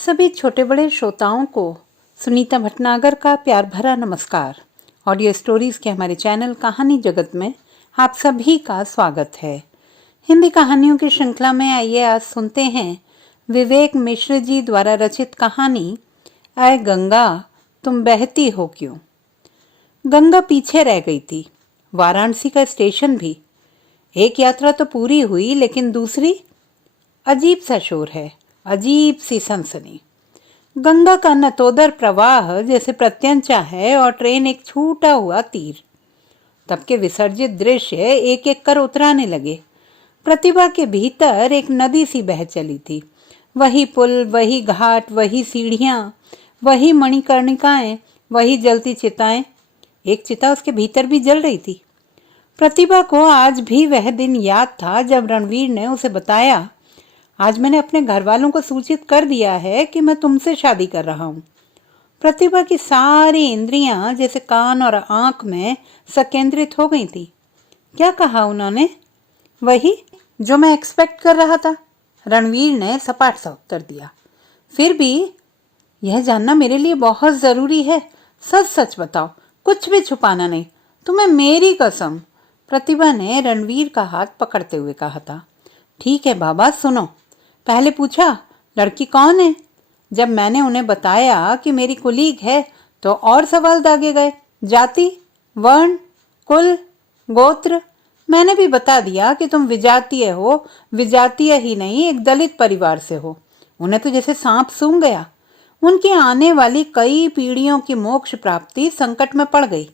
सभी छोटे बड़े श्रोताओं को सुनीता भटनागर का प्यार भरा नमस्कार। ऑडियो स्टोरीज के हमारे चैनल कहानी जगत में आप सभी का स्वागत है। हिंदी कहानियों की श्रृंखला में आइए आज सुनते हैं विवेक मिश्र जी द्वारा रचित कहानी ऐ गंगा तुम बहती हो क्यों। गंगा पीछे रह गई थी, वाराणसी का स्टेशन भी। एक यात्रा तो पूरी हुई, लेकिन दूसरी अजीब सा शोर है, अजीब सी सनसनी। गंगा का नतोदर प्रवाह जैसे प्रत्यंचा है और ट्रेन एक छूटा हुआ तीर। तब के विसर्जित दृश्य एक एक कर उतराने लगे। प्रतिभा के भीतर एक नदी सी बह चली थी। वही पुल, वही घाट, वही सीढ़ियां, वही मणिकर्णिकाएं, वही जलती चिताएं। एक चिता उसके भीतर भी जल रही थी। प्रतिभा को आज भी वह दिन याद था जब रणवीर ने उसे बताया, आज मैंने अपने घर वालों को सूचित कर दिया है कि मैं तुमसे शादी कर रहा हूं। प्रतिभा की सारी इंद्रियां जैसे कान और आंख में संकेंद्रित हो गई थी। क्या कहा उन्होंने? वही जो मैं एक्सपेक्ट कर रहा था, रणवीर ने सपाट सा उत्तर दिया। फिर भी यह जानना मेरे लिए बहुत जरूरी है। सच सच बताओ, कुछ भी छुपाना नहीं, तुम्हें मेरी कसम। प्रतिभा ने रणवीर का हाथ पकड़ते हुए कहा था। ठीक है बाबा, सुनो। पहले पूछा, लड़की कौन है? जब मैंने उन्हें बताया कि मेरी कुलीग है तो और सवाल दागे गए। जाति, वर्ण, कुल, गोत्र। मैंने भी बता दिया कि तुम विजातीय हो। विजातीय ही नहीं, एक दलित परिवार से हो। उन्हें तो जैसे सांप सूंघ गया। उनकी आने वाली कई पीढ़ियों की मोक्ष प्राप्ति संकट में पड़ गई।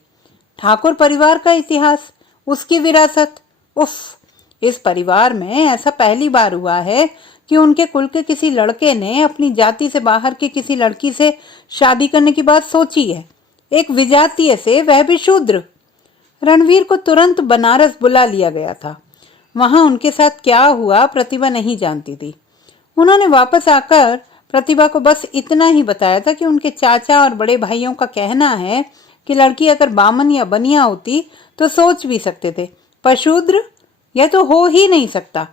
ठाकुर परिवार का इतिहास, उसकी विरासत। उफ, इस परिवार में ऐसा पहली बार हुआ है कि उनके कुल के किसी लड़के ने अपनी जाति से बाहर की किसी लड़की से शादी करने की बात सोची है, एक विजातीय से, वह भी शूद्र। रणवीर को तुरंत बनारस बुला लिया गया था। वहां उनके साथ क्या हुआ प्रतिभा नहीं जानती थी। उन्होंने वापस आकर प्रतिभा को बस इतना ही बताया था कि उनके चाचा और बड़े भाइयों का कहना है कि लड़की अगर बामन या बनिया होती तो सोच भी सकते थे, पर शूद्र यह तो हो ही नहीं सकता।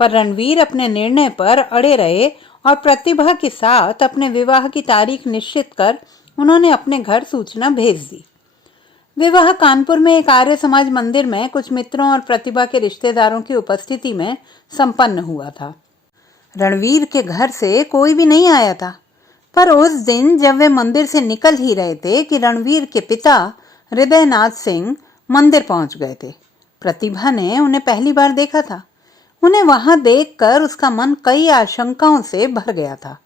पर रणवीर अपने निर्णय पर अड़े रहे और प्रतिभा के साथ अपने विवाह की तारीख निश्चित कर उन्होंने अपने घर सूचना भेज दी। विवाह कानपुर में एक आर्य समाज मंदिर में कुछ मित्रों और प्रतिभा के रिश्तेदारों की उपस्थिति में संपन्न हुआ था। रणवीर के घर से कोई भी नहीं आया था। पर उस दिन जब वे मंदिर से निकल ही रहे थे कि रणवीर के पिता हृदयनाथ सिंह मंदिर पहुंच गए थे। प्रतिभा ने उन्हें पहली बार देखा था। उन्हें वहां देखकर उसका मन कई आशंकाओं से भर गया था,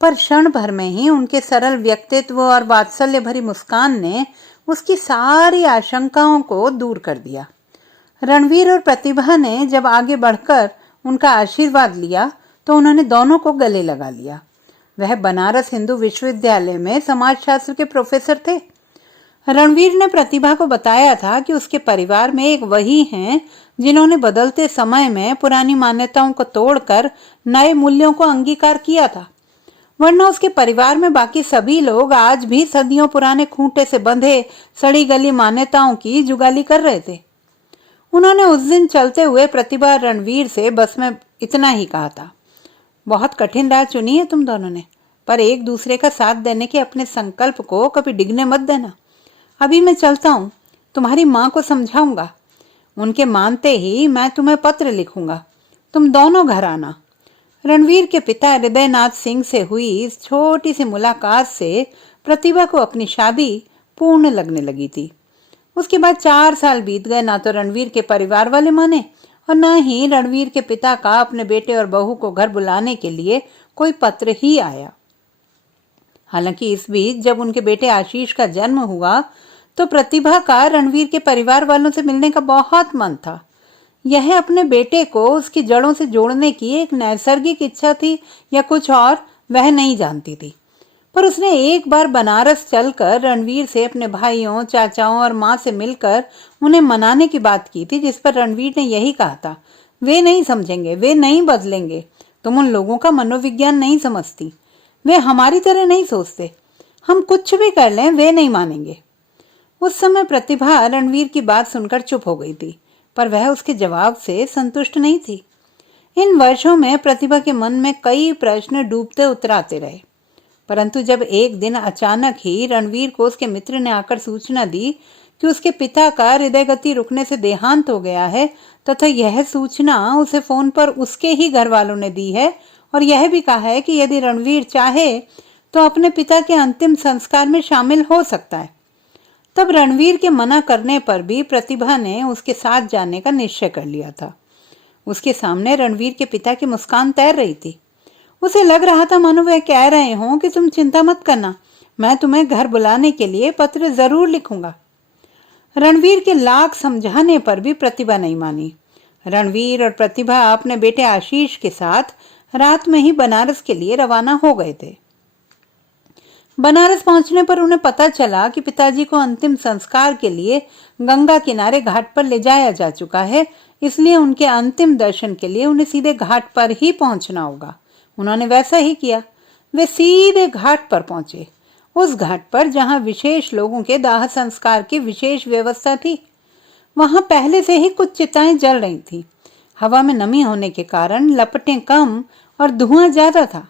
पर क्षण भर में ही उनके सरल व्यक्तित्व और वात्सल्य भरी मुस्कान ने उसकी सारी आशंकाओं को दूर कर दिया। रणवीर और प्रतिभा ने जब आगे बढ़कर उनका आशीर्वाद लिया तो उन्होंने दोनों को गले लगा लिया। वह बनारस हिंदू विश्वविद्यालय में समाजशास्त्र के प्रोफेसर थे। रणवीर ने प्रतिभा को बताया था कि उसके परिवार में एक वही हैं जिन्होंने बदलते समय में पुरानी मान्यताओं को तोड़कर नए मूल्यों को अंगीकार किया था, वरना उसके परिवार में बाकी सभी लोग आज भी सदियों पुराने खूंटे से बंधे सड़ी गली मान्यताओं की जुगाली कर रहे थे। उन्होंने उस दिन चलते हुए प्रतिभा रणवीर से बस में इतना ही कहा था, बहुत कठिन राह चुनी है तुम दोनों ने, पर एक दूसरे का साथ देने के अपने संकल्प को कभी डिगने मत देना। अभी मैं चलता हूँ, तुम्हारी माँ को समझाऊंगा। उनके मानते ही मैं तुम्हें पत्र लिखूंगा। तुम दोनों घर आना। रणवीर के पिता हृदयनाथ सिंह से हुई इस छोटी सी मुलाकात से प्रतिभा को अपनी शादी पूर्ण लगने लगी थी। उसके बाद 4 साल बीत गए, ना तो रणवीर के परिवार वाले माने और न ही रणवीर के पिता का अपने बेटे और बहू को घर बुलाने के लिए कोई पत्र ही आया। हालांकि इस बीच जब उनके बेटे आशीष का जन्म हुआ तो प्रतिभा का रणवीर के परिवार वालों से मिलने का बहुत मन था। यह अपने बेटे को उसकी जड़ों से जोड़ने की एक नैसर्गिक इच्छा थी या कुछ और, वह नहीं जानती थी। पर उसने एक बार बनारस चलकर रणवीर से अपने भाइयों, चाचाओं और माँ से मिलकर उन्हें मनाने की बात की थी, जिस पर रणवीर ने यही कहा था, वे नहीं समझेंगे, वे नहीं बदलेंगे। तुम उन लोगों का मनोविज्ञान नहीं समझती, वे हमारी तरह नहीं सोचते। हम कुछ भी कर लें वे नहीं मानेंगे। उस समय प्रतिभा रणवीर की बात सुनकर चुप हो गई थी, पर वह उसके जवाब से संतुष्ट नहीं थी। इन वर्षों में प्रतिभा के मन में कई प्रश्न डूबते उतराते रहे, परंतु जब एक दिन अचानक ही रणवीर को उसके मित्र ने आकर सूचना दी कि उसके पिता का हृदय गति रुकने से देहांत हो गया है तथा यह सूचना उसे फोन पर उसके ही घर वालों ने दी है और यह भी कहा है कि यदि रणवीर चाहे तो अपने पिता के अंतिम संस्कार में शामिल हो सकता है, तब रणवीर के मना करने पर भी प्रतिभा ने उसके साथ जाने का निश्चय कर लिया था। उसके सामने रणवीर के पिता की मुस्कान तैर रही थी। उसे लग रहा था मानो वह कह रहे हों कि तुम चिंता मत करना, मैं तुम्हें घर बुलाने के लिए पत्र जरूर लिखूंगा। रणवीर के लाख समझाने पर भी प्रतिभा नहीं मानी। रणवीर और प्रतिभा अपने बेटे आशीष के साथ रात में ही बनारस के लिए रवाना हो गए थे। बनारस पहुंचने पर उन्हें पता चला कि पिताजी को अंतिम संस्कार के लिए गंगा किनारे घाट पर ले जाया जा चुका है, इसलिए उनके अंतिम दर्शन के लिए उन्हें सीधे घाट पर ही पहुंचना होगा। उन्होंने वैसा ही किया। वे सीधे घाट पर पहुंचे, उस घाट पर जहां विशेष लोगों के दाह संस्कार की विशेष व्यवस्था थी। वहां पहले से ही कुछ चिताएं जल रही थीं। हवा में नमी होने के कारण लपटें कम और धुआं ज्यादा था।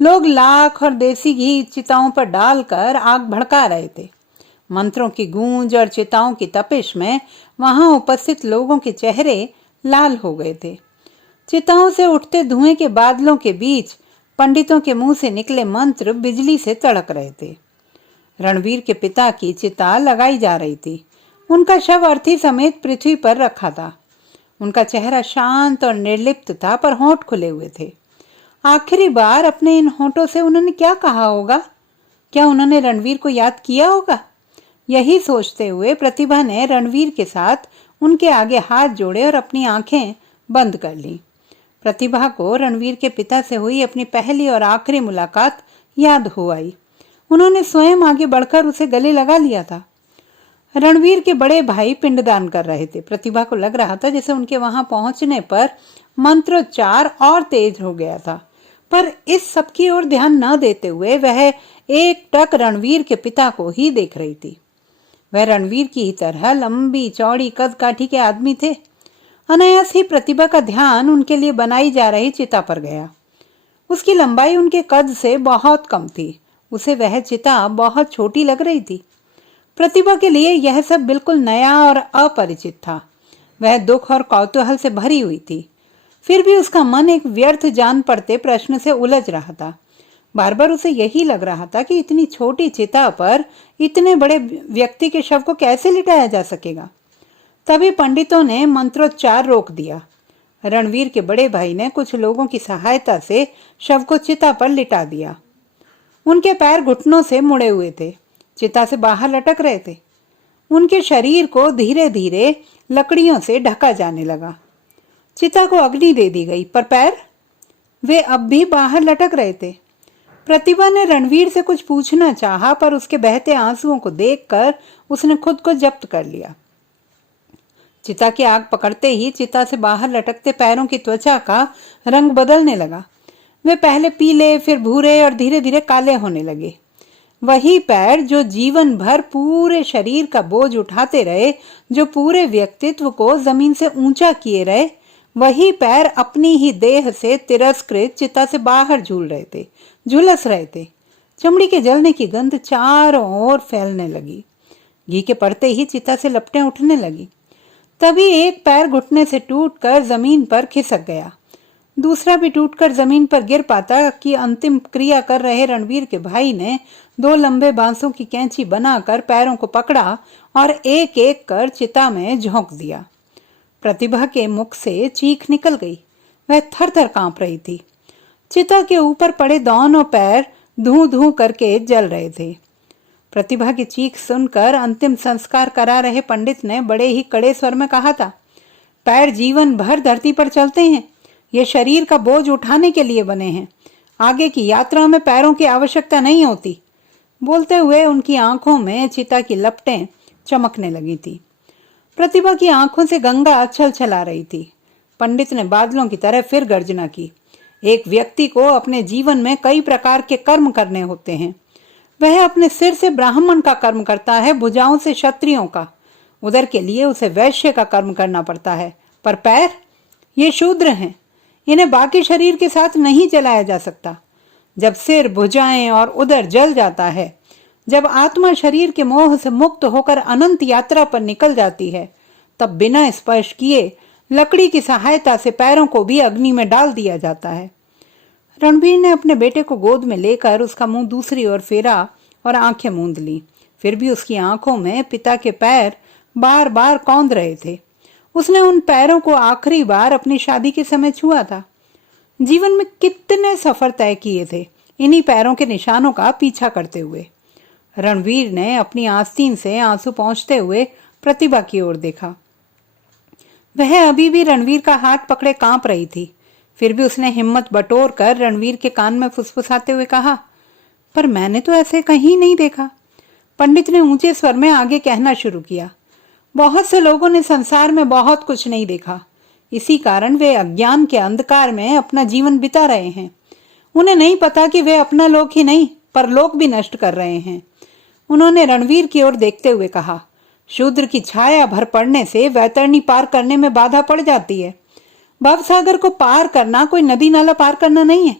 लोग लाख और देसी घी चिताओं पर डालकर आग भड़का रहे थे। मंत्रों की गूंज और चिताओं की तपिश में वहां उपस्थित लोगों के चेहरे लाल हो गए थे। चिताओं से उठते धुएं के बादलों के बीच पंडितों के मुंह से निकले मंत्र बिजली से तड़क रहे थे। रणवीर के पिता की चिता लगाई जा रही थी। उनका शव अर्थी समेत पृथ्वी पर रखा था। उनका चेहरा शांत और निर्लिप्त था, पर होंठ खुले हुए थे। आखिरी बार अपने इन होंठों से उन्होंने क्या कहा होगा? क्या उन्होंने रणवीर को याद किया होगा? यही सोचते हुए प्रतिभा ने रणवीर के साथ उनके आगे हाथ जोड़े और अपनी आंखें बंद कर ली। प्रतिभा को रणवीर के पिता से हुई अपनी पहली और आखिरी मुलाकात याद हो आई। उन्होंने स्वयं आगे बढ़कर उसे गले लगा लिया था। रणवीर के बड़े भाई पिंडदान कर रहे थे। प्रतिभा को लग रहा था जैसे उनके वहां पहुंचने पर मंत्रोच्चार और तेज हो गया था, पर इस सब की ओर ध्यान न देते हुए वह एक टक रणवीर के पिता को ही देख रही थी। वह रणवीर की ही तरह लंबी चौड़ी कद काठी के आदमी थे। अनायास ही प्रतिभा का ध्यान उनके लिए बनाई जा रही चिता पर गया। उसकी लंबाई उनके कद से बहुत कम थी। उसे वह चिता बहुत छोटी लग रही थी। प्रतिभा के लिए यह सब बिल्कुल नया और अपरिचित था। वह दुख और कौतूहल से भरी हुई थी। फिर भी उसका मन एक व्यर्थ जान पड़ते प्रश्न से उलझ रहा था। बार बार उसे यही लग रहा था कि इतनी छोटी चिता पर इतने बड़े व्यक्ति के शव को कैसे लिटाया जा सकेगा। तभी पंडितों ने मंत्रोच्चार रोक दिया। रणवीर के बड़े भाई ने कुछ लोगों की सहायता से शव को चिता पर लिटा दिया। उनके पैर घुटनों से मुड़े हुए थे, चिता से बाहर लटक रहे थे। उनके शरीर को धीरे धीरे लकड़ियों से ढका जाने लगा। चिता को अग्नि दे दी गई, पर पैर वे अब भी बाहर लटक रहे थे। प्रतिभा ने रणवीर से कुछ पूछना चाहा, पर उसके बहते आंसुओं को देखकर उसने खुद को जब्त कर लिया। चिता की आग पकड़ते ही चिता से बाहर लटकते पैरों की त्वचा का रंग बदलने लगा। वे पहले पीले, फिर भूरे और धीरे धीरे काले होने लगे। वही पैर जो जीवन भर पूरे शरीर का बोझ उठाते रहे, जो पूरे व्यक्तित्व को जमीन से ऊंचा किए रहे, वही पैर अपनी ही देह से तिरस्कृत चिता से बाहर झुलस रहे थे। चमड़ी के जलने की गंध चारों ओर फैलने लगी। घी के पड़ते ही चिता से लपटें उठने लगी। तभी एक पैर घुटने से टूटकर जमीन पर खिसक गया। दूसरा भी टूटकर जमीन पर गिर पाता कि अंतिम क्रिया कर रहे रणवीर के भाई ने 2 लंबे बांसों की कैंची बनाकर पैरों को पकड़ा और एक एक कर चिता में झोंक दिया। प्रतिभा के मुख से चीख निकल गई। वह थर थर कांप रही थी। चिता के ऊपर पड़े दोनों पैर धूं धूं करके जल रहे थे। प्रतिभा की चीख सुनकर अंतिम संस्कार करा रहे पंडित ने बड़े ही कड़े स्वर में कहा था, पैर जीवन भर धरती पर चलते हैं। ये शरीर का बोझ उठाने के लिए बने हैं। आगे की यात्रा में पैरों की आवश्यकता नहीं होती। बोलते हुए उनकी आंखों में चिता की लपटें चमकने लगी थी। प्रतिभा की आंखों से गंगा छलछला रही थी। पंडित ने बादलों की तरह फिर गर्जना की। एक व्यक्ति को अपने जीवन में कई प्रकार के कर्म करने होते हैं। वह अपने सिर से ब्राह्मण का कर्म करता है, भुजाओं से क्षत्रियों का। उदर के लिए उसे वैश्य का कर्म करना पड़ता है, पर पैर ये शूद्र हैं। इन्हें बाकी शरीर के साथ नहीं चलाया जा सकता। जब सिर, भुजाएं और उदर जल जाता है, जब आत्मा शरीर के मोह से मुक्त होकर अनंत यात्रा पर निकल जाती है, तब बिना स्पर्श किए लकड़ी की सहायता से पैरों को भी अग्नि में डाल दिया जाता है। रणवीर ने अपने बेटे को गोद में लेकर उसका मुंह दूसरी ओर फेरा और आंखें मूंद ली। फिर भी उसकी आंखों में पिता के पैर बार बार कौंध रहे थे। उसने उन पैरों को आखिरी बार अपनी शादी के समय छुआ था। जीवन में कितने सफर तय किए थे इन्हीं पैरों के निशानों का पीछा करते हुए। रणवीर ने अपनी आस्तीन से आंसू पोंछते हुए प्रतिभा की ओर देखा। वह अभी भी रणवीर का हाथ पकड़े कांप रही थी। फिर भी उसने हिम्मत बटोर कर रणवीर के कान में फुसफुसाते हुए कहा, पर मैंने तो ऐसे कहीं नहीं देखा। पंडित ने ऊंचे स्वर में आगे कहना शुरू किया, बहुत से लोगों ने संसार में बहुत कुछ नहीं देखा, इसी कारण वे अज्ञान के अंधकार में अपना जीवन बिता रहे हैं। उन्हें नहीं पता कि वे अपना लोक ही नहीं परलोक भी नष्ट कर रहे हैं। उन्होंने रणवीर की ओर देखते हुए कहा, शूद्र की छाया भर पड़ने से वैतरणी पार करने में बाधा पड़ जाती है। भवसागर को पार करना कोई नदी नाला पार करना नहीं है।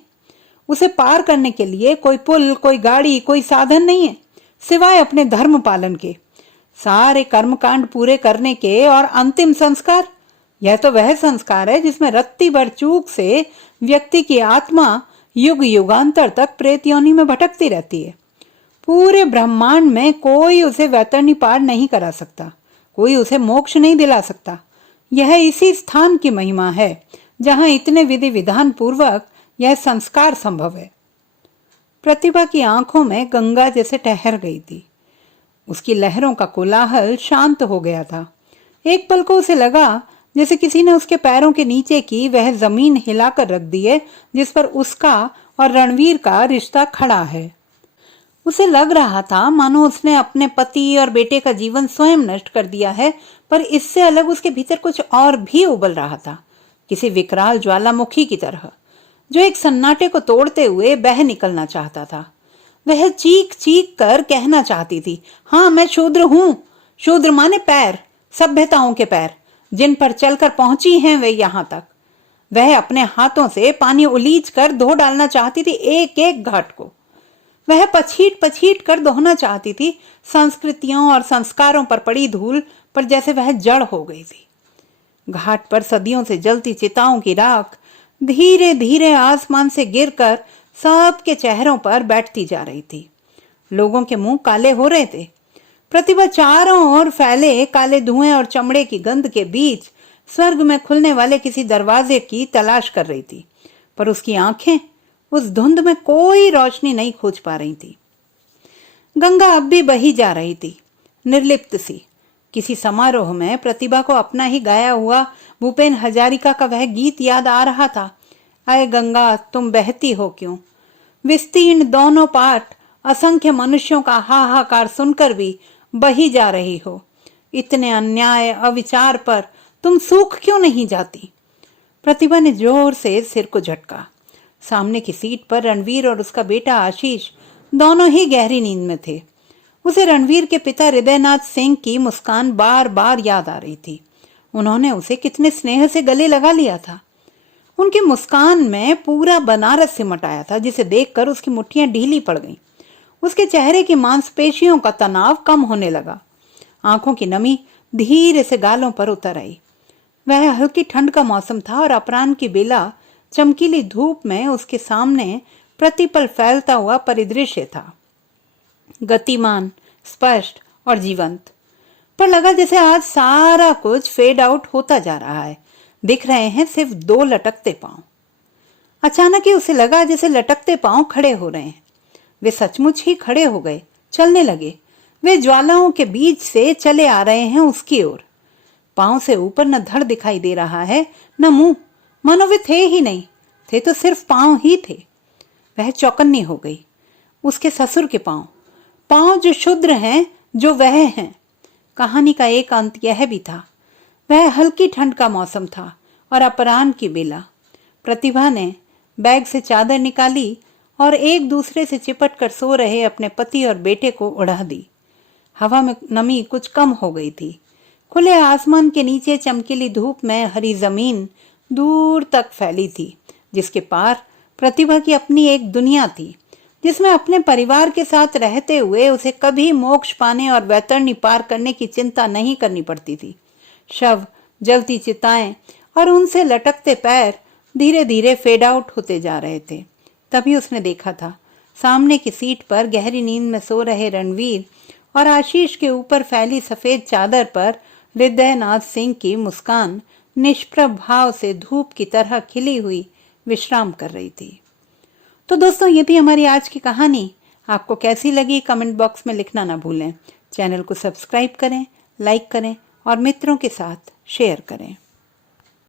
उसे पार करने के लिए कोई पुल, कोई गाड़ी, कोई साधन नहीं है सिवाय अपने धर्म पालन के, सारे कर्मकांड पूरे करने के और अंतिम संस्कार। यह तो वह संस्कार है जिसमें रत्ती भर चूक से व्यक्ति की आत्मा युग युगांतर तक प्रेत योनि में भटकती रहती है। पूरे ब्रह्मांड में कोई उसे वैतरणी पार नहीं करा सकता, कोई उसे मोक्ष नहीं दिला सकता। यह इसी स्थान की महिमा है जहां इतने विधि विधान पूर्वक यह संस्कार संभव है। प्रतिभा की आंखों में गंगा जैसे ठहर गई थी। उसकी लहरों का कोलाहल शांत हो गया था। एक पल को उसे लगा जैसे किसी ने उसके पैरों के नीचे की वह जमीन हिलाकर रख दी है जिस पर उसका और रणवीर का रिश्ता खड़ा है। उसे लग रहा था मानो उसने अपने पति और बेटे का जीवन स्वयं नष्ट कर दिया है, पर इससे अलग उसके भीतर कुछ और भी उबल रहा था, किसी विकराल ज्वालामुखी की तरह, जो एक सन्नाटे को तोड़ते हुए बह निकलना चाहता था। वह चीख चीख कर कहना चाहती थी, हाँ मैं शूद्र हूं। शूद्र माने पैर, सभ्यताओं के पैर, जिन पर चलकर पहुंची हैं वे यहां तक। वह अपने हाथों से पानी उलीच कर धो डालना चाहती थी एक एक घाट को। वह पछीट पछीट कर धोना चाहती थी संस्कृतियों और संस्कारों पर पड़ी धूल पर, जैसे वह जड़ हो गई थी। घाट पर सदियों से जलती चिताओं की राख धीरे धीरे आसमान से गिरकर सबके चेहरों पर बैठती जा रही थी। लोगों के मुंह काले हो रहे थे। प्रतिभा चारों ओर फैले काले धुएं और चमड़े की गंध के बीच स्वर्ग में खुलने वाले किसी दरवाजे की तलाश कर रही थी, पर उसकी आंखें उस धुंध में कोई रोशनी नहीं खोज पा रही थी। गंगा अब भी बही जा रही थी, निर्लिप्त सी। किसी समारोह में प्रतिभा को अपना ही गाया हुआ भूपेन हजारिका का वह गीत याद आ रहा था, अय गंगा तुम बहती हो क्यों। विस्तीर्ण दोनों पाठ असंख्य मनुष्यों का हाहाकार सुनकर भी बही जा रही हो। इतने अन्याय अविचार पर तुम सूख क्यों नहीं जाती। प्रतिभा ने जोर से सिर को झटका। सामने की सीट पर रणवीर और उसका बेटा आशीष दोनों ही गहरी नींद में थे। उसे रणवीर के पिता हृदयनाथ सिंह की मुस्कान बार बार याद आ रही थी। उन्होंने उसे कितने स्नेह से गले लगा लिया था। उनकी मुस्कान में पूरा बनारस सिमट आया था, जिसे देखकर उसकी मुट्ठियां ढीली पड़ गईं। उसके चेहरे की मांसपेशियों का तनाव कम होने लगा। आंखों की नमी धीरे से गालों पर उतर आई। वह हल्की ठंड का मौसम था और अपराह्न की बेला चमकीली धूप में उसके सामने प्रतिपल फैलता हुआ परिदृश्य था, गतिमान, स्पष्ट और जीवंत। पर लगा जैसे आज सारा कुछ फेड आउट होता जा रहा है। दिख रहे हैं सिर्फ दो लटकते पांव। अचानक ही उसे लगा जैसे लटकते पांव खड़े हो रहे हैं। वे सचमुच ही खड़े हो गए, चलने लगे। वे ज्वालाओं के बीच से चले आ रहे हैं उसकी ओर। पांव से ऊपर न धड़ दिखाई दे रहा है न मुंह, मानो वे थे ही नहीं, थे तो सिर्फ पांव ही थे। वह चौकन्नी हो गई। उसके ससुर के पांव, पांव जो शुद्र हैं, जो वह हैं। कहानी का एक अंत यह भी था। वह हल्की ठंड का मौसम था और अपराह्न की बेला। प्रतिभा ने बैग से चादर निकाली और एक दूसरे से चिपट कर सो रहे अपने पति और बेटे को उड़ा दी। हवा में नमी कुछ कम हो गई थी। खुले आसमान के नीचे चमकीली धूप में हरी जमीन दूर तक फैली थी, जिसके पार प्रतिभा की अपनी एक दुनिया थी, जिसमें अपने परिवार के साथ रहते हुए उसे कभी मोक्ष पाने और वैतरणी पार करने की चिंता नहीं करनी पड़ती थी। शव, जलती चिताएं और उनसे लटकते पैर धीरे धीरे फेड आउट होते जा रहे थे। तभी उसने देखा था, सामने की सीट पर गहरी नींद में सो रहे रणवीर और आशीष के ऊपर फैली सफेद चादर पर हृदयनाथ सिंह की मुस्कान निष्प्रभ भाव से धूप की तरह खिली हुई विश्राम कर रही थी। तो दोस्तों, ये थी हमारी आज की कहानी। आपको कैसी लगी कमेंट बॉक्स में लिखना ना भूलें। चैनल को सब्सक्राइब करें, लाइक करें और मित्रों के साथ शेयर करें।